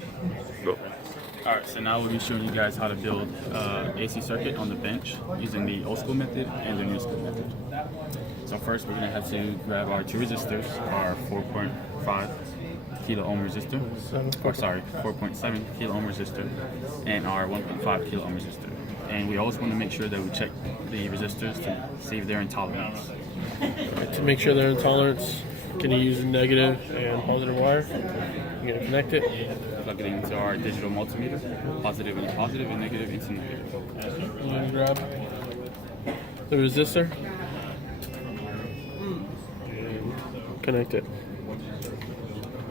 2. Go. Alright, so now we'll be showing you guys how to build AC circuit on the bench using the old school method and the new school method. So first we're going to have to grab our 2 resistors, our 4.5 kilo ohm resistor, 4.7 kilo ohm resistor, and our 1.5 kilo ohm resistor. And we always want to make sure that we check the resistors to see if they're in tolerance. Right, to make sure they're in tolerance, going to use a negative and positive wire. I'm going to connect it. Plug it into our digital multimeter, positive into positive and negative into negative. I'm going to grab the resistor and connect it.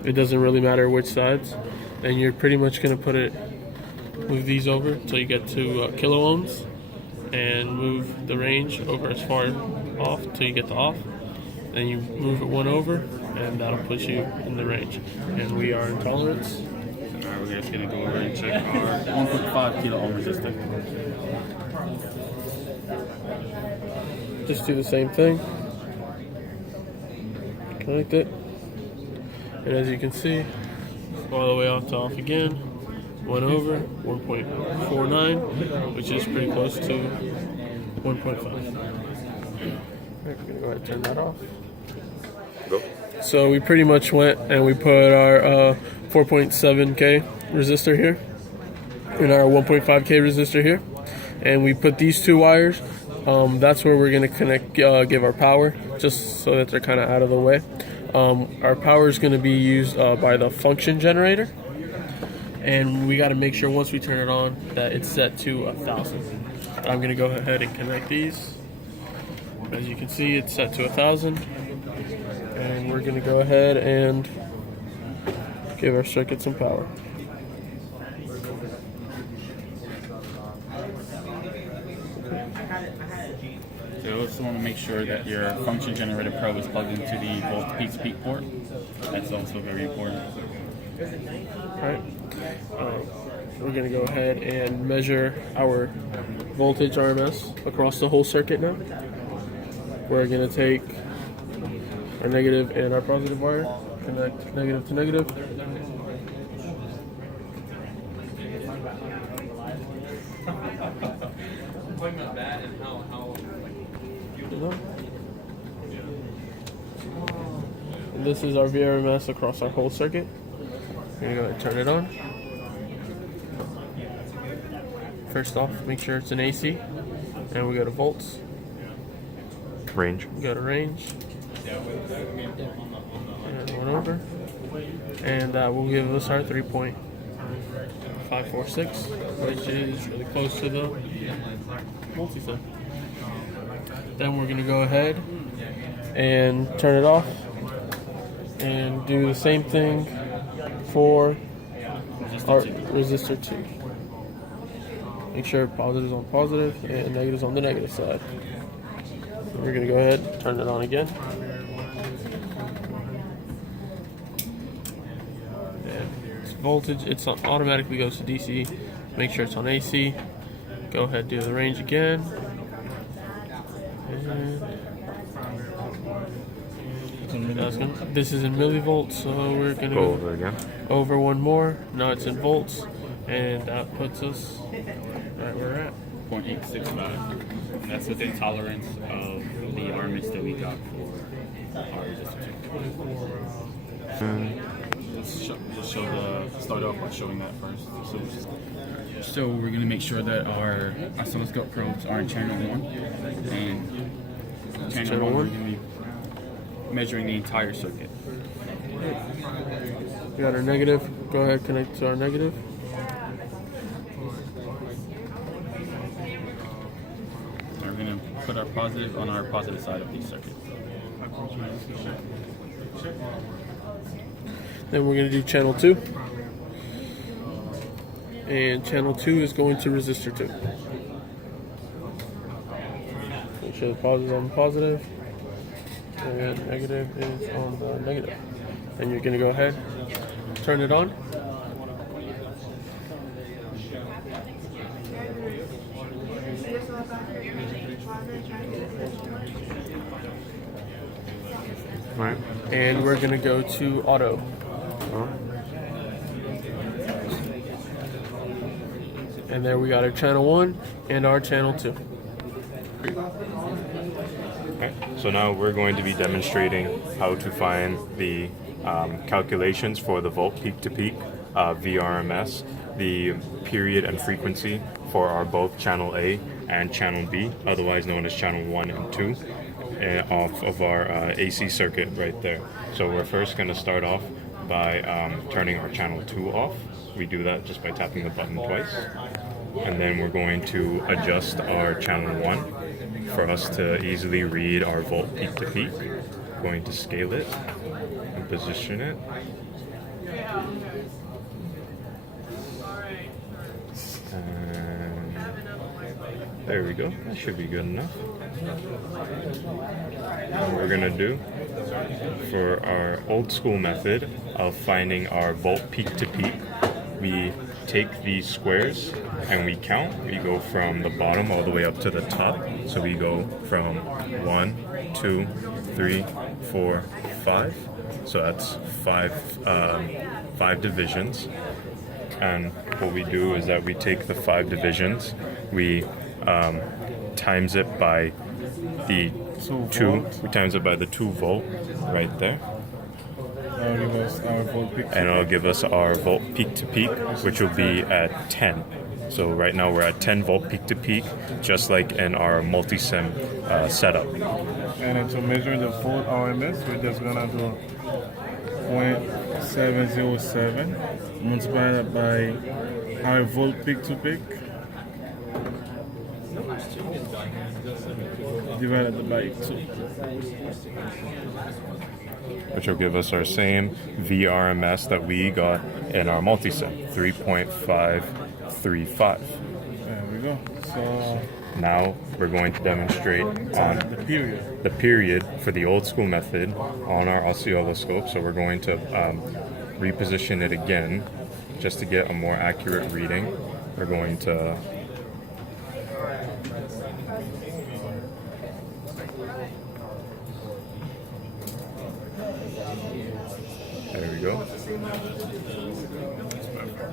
It doesn't really matter which sides, and you're pretty much going to move these over until you get to kilo ohms, and move the range over as far off till you get to off. Then you move it one over, and that'll put you in the range. And we are in tolerance. So now we're just going to go over and check our 1.5 kilo ohm resistor. Just do the same thing. Connect it. And as you can see, all the way off to off again. 1 over 1.49, which is pretty close to 1.5. Alright, we're going to go ahead and turn that off. Go. So we pretty much went and we put our 4.7K resistor here and our 1.5K resistor here. And we put these 2 wires. That's where we're going to connect, give our power, just so that they're kind of out of the way. Our power is going to be used by the function generator. And we got to make sure once we turn it on that it's set to 1,000. I'm going to go ahead and connect these. As you can see, it's set to 1,000. And we're going to go ahead and give our circuit some power. So you also want to make sure that your function generator probe is plugged into the volt peak to peak port. That's also very important. Alright, we're going to go ahead and measure our voltage RMS across the whole circuit now. We're going to take our negative and our positive wire, connect negative to negative. And this is our VRMS across our whole circuit. We're going to go ahead and turn it on. First off, make sure it's an AC. And we go to volts. Range. We go to range. And 1 over. And that will give us our 3.546, which is really close to the multi-set. Then we're going to go ahead and turn it off. And do the same thing for our resistor 2. Make sure positive's on positive and negative's on the negative side. So we're going to go ahead and turn it on again. And it's voltage, it automatically goes to DC. Make sure it's on AC. Go ahead and do the range again. This is in millivolts, so we're going to Go over again. Over 1 more. Now it's in volts, and that puts us right where we're at. 0.865. That's within tolerance of the RMS that we got for our resistor. Let's start off by showing that first. So we're going to make sure that our oscilloscope probes are in channel 1, and channel 1 we're going to be measuring the entire circuit. We got our negative. Go ahead, connect to our negative. We're going to put our positive on our positive side of the circuit. Then we're going to do channel 2. And channel 2 is going to resistor 2. Make sure the positive is on the positive. And negative is on the negative. And you're going to go ahead, turn it on. Right. And we're going to go to auto. And there we got our channel 1 and our channel 2. Okay. So now we're going to be demonstrating how to find the calculations for the volt peak to peak, VRMS, the period and frequency for our both channel A and channel B, otherwise known as channel 1 and 2, off of our AC circuit right there. So we're first going to start off by turning our channel 2 off. We do that just by tapping the button twice. And then we're going to adjust our channel 1 for us to easily read our volt peak to peak. Going to scale it and position it. And there we go. That should be good enough. What we're gonna do for our old school method of finding our volt peak to peak, we take these squares and we count. We go from the bottom all the way up to the top. So we go from 1, 2, 3, 4, 5. So that's five divisions. And what we do is that we take the 5 divisions, we times it by the 2. We times it by the 2 volt right there. And it'll give us our volt peak to peak, which will be at 10. So right now we're at 10 volt peak to peak, just like in our multi-sim setup. And then to measure the volt RMS, we're just gonna do 0.707 multiplied by our volt peak to peak divided by 2. Which will give us our same VRMS that we got in our multi-sim, 3.535. There we go. So now we're going to demonstrate on the period for the old school method on our oscilloscope. So we're going to reposition it again just to get a more accurate reading. We're going to there we go.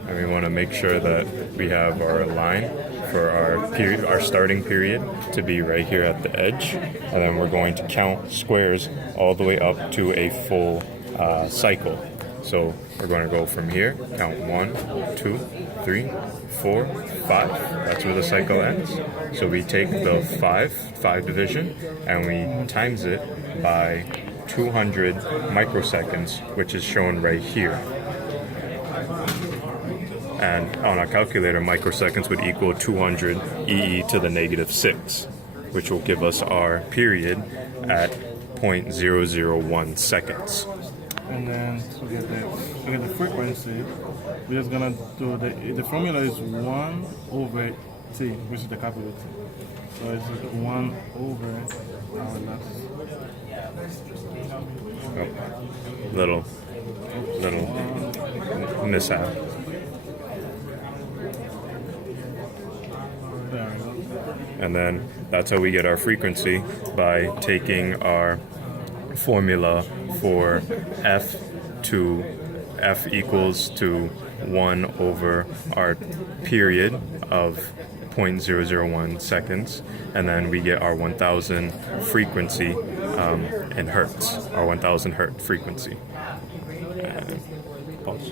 And we want to make sure that we have our line for our period, our starting period, to be right here at the edge. And then we're going to count squares all the way up to a full cycle. So we're going to go from here, count 1, 2, 3, 4, 5. That's where the cycle ends. So we take the 5 division, and we times it by 200 microseconds, which is shown right here. And on our calculator, microseconds would equal 200 e to the negative 6, which will give us our period at 0.001 seconds. And then to get the frequency, we're just gonna do the formula is 1 over t, which is the capital T. So it's 1 over our last. Oh, little mishap. There we go. And then that's how we get our frequency, by taking our formula for F equals to 1 over our period of 0.001 seconds, and then we get our 1000 frequency in hertz, our 1000 hertz frequency. And pause.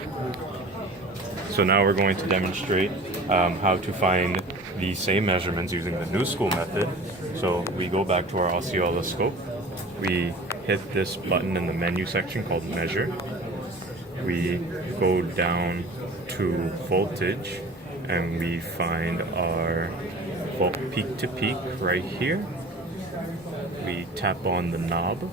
So now we're going to demonstrate how to find the same measurements using the new school method. So we go back to our oscilloscope, we hit this button in the menu section called measure, we go down to voltage, and we find our volt peak to peak right here. We tap on the knob,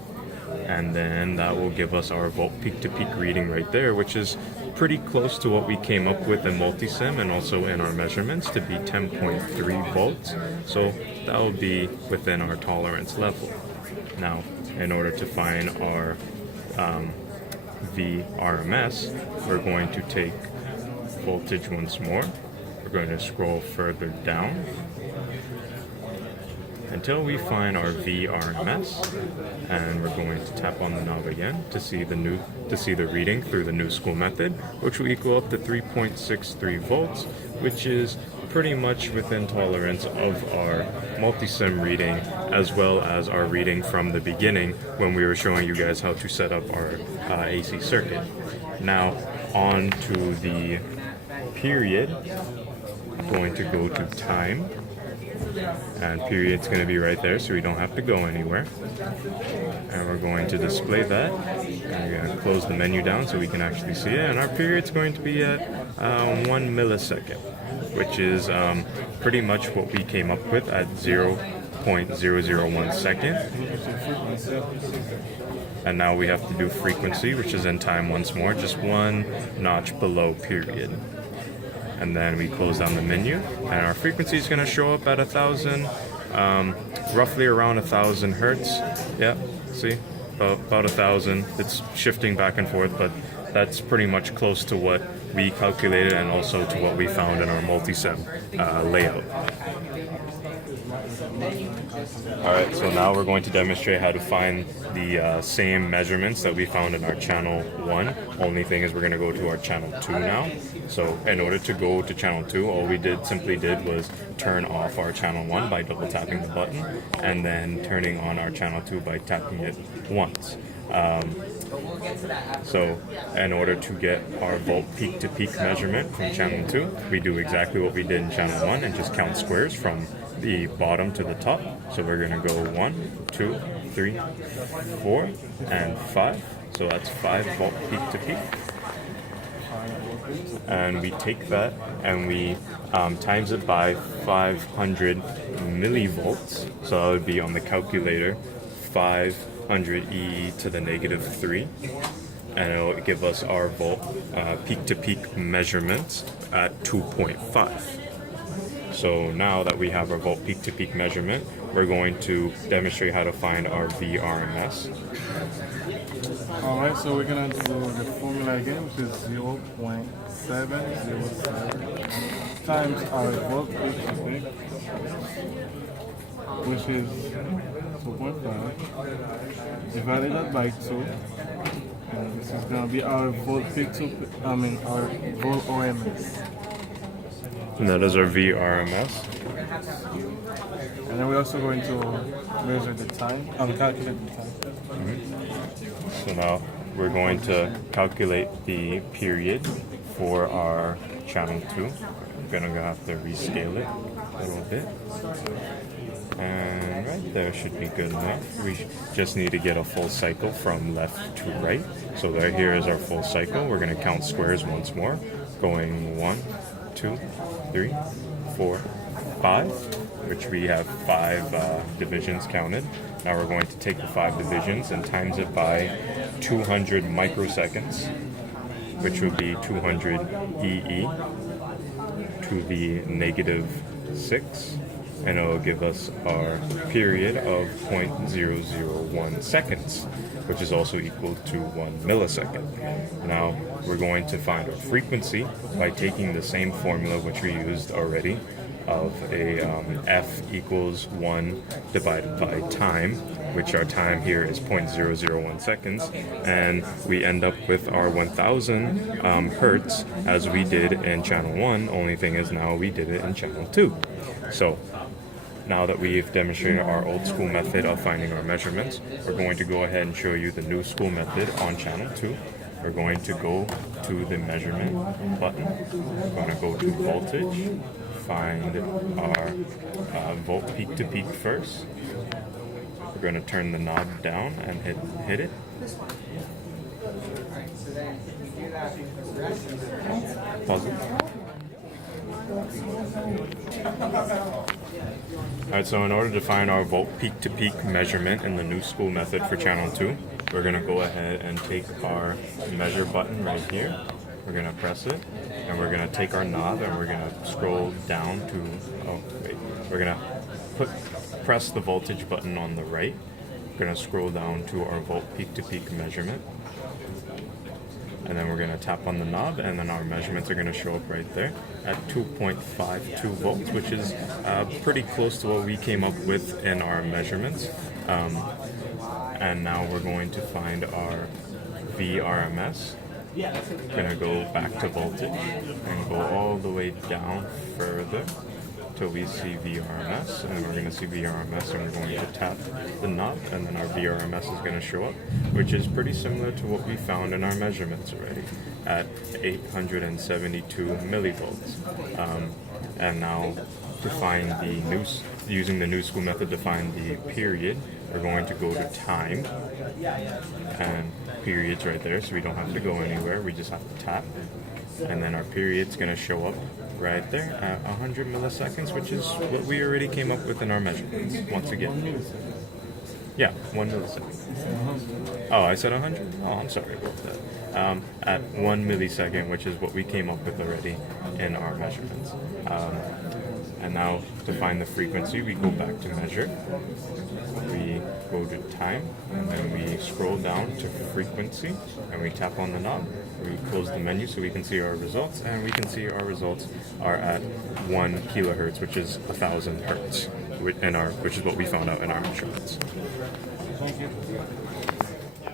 and then that will give us our volt peak to peak reading right there, which is pretty close to what we came up with in multisim and also in our measurements to be 10.3 volts. So that will be within our tolerance level. Now, in order to find our VRMS, we're going to take voltage once more. We're going to scroll further down. until we find our VRMS, and we're going to tap on the knob again to see the reading through the new school method, which will equal up to 3.63 volts, which is pretty much within tolerance of our multi-sim reading, as well as our reading from the beginning when we were showing you guys how to set up our AC circuit. Now on to the period. I'm going to go to time, and period's going to be right there, so we don't have to go anywhere. And we're going to display that, and we're going to close the menu down so we can actually see it. And our period's going to be at 1 millisecond, which is pretty much what we came up with at 0.001 second. And now we have to do frequency, which is in time once more, just one notch below period. And then we close down the menu, and our frequency is going to show up at 1,000, roughly around 1,000 hertz. Yeah, see, about 1,000. It's shifting back and forth, but that's pretty much close to what we calculated and also to what we found in our multi-sim layout. Alright, so now we're going to demonstrate how to find the same measurements that we found in our channel 1. Only thing is we're going to go to our channel 2 now. So in order to go to channel 2, all we simply did was turn off our channel 1 by double tapping the button, and then turning on our channel 2 by tapping it once. So in order to get our volt peak to peak measurement from channel 2, we do exactly what we did in channel 1 and just count squares from the bottom to the top. So we're going to go 1, 2, 3, 4, and 5. So that's 5 volt peak to peak. And we take that and we times it by 500 millivolts. So that would be on the calculator 500 e to the -3. And it'll give us our volt peak to peak measurements at 2.5. So now that we have our volt peak to peak measurement, we're going to demonstrate how to find our VRMS. Alright, so we're going to do the formula again, which is 0.707 times our volt peak to peak, which is 2.5, divided by 2. And this is going to be our volt peak to our volt OMS. And that is our VRMS. And then we're also going to measure the time, calculate the time. So now we're going to calculate the period for our channel 2. We're going to have to rescale it a little bit. And right there should be good enough. We just need to get a full cycle from left to right. So there, here is our full cycle. We're going to count squares once more, going 1, 2, 3, 4, 5, which we have 5 divisions counted. Now we're going to take the 5 divisions and times it by 200 microseconds, which would be 200 EE to the -6, and it will give us our period of 0.001 seconds, which is also equal to 1 millisecond. Now we're going to find our frequency by taking the same formula which we used already of a F equals 1 divided by time, which our time here is 0.001 seconds, and we end up with our 1000 hertz as we did in channel 1, only thing is now we did it in channel 2. So now that we've demonstrated our old school method of finding our measurements, we're going to go ahead and show you the new school method on channel 2. We're going to go to the measurement button. We're going to go to voltage, find our volt peak to peak first. We're going to turn the knob down and hit it. Pause it. Alright, so in order to find our volt peak to peak measurement in the new school method for channel 2, we're going to go ahead and take our measure button right here. We're going to press it, and we're going to take our knob and we're going to scroll down to, we're going to press the voltage button on the right. We're going to scroll down to our volt peak to peak measurement. and then we're going to tap on the knob, and then our measurements are going to show up right there at 2.52 volts, which is pretty close to what we came up with in our measurements. And now we're going to find our VRMS. Going to go back to voltage and go all the way down further till we see VRMS, and then we're going to see VRMS, and we're going to tap the knob, and then our VRMS is going to show up, which is pretty similar to what we found in our measurements already at 872 millivolts. And now to find using the new school method to find the period, we're going to go to time, and period's right there, so we don't have to go anywhere, we just have to tap, and then our period's going to show up right there at 100 milliseconds, which is what we already came up with in our measurements. Once again, yeah, 1 millisecond. Oh, I said 100? Oh, I'm sorry about that. At 1 millisecond, which is what we came up with already in our measurements. And now to find the frequency, we go back to measure. We go to time, and then we scroll down to frequency, and we tap on the knob. We close the menu so we can see our results, and we can see our results are at 1 kilohertz, which is 1,000 hertz, which is what we found out in our measurements. Thank you.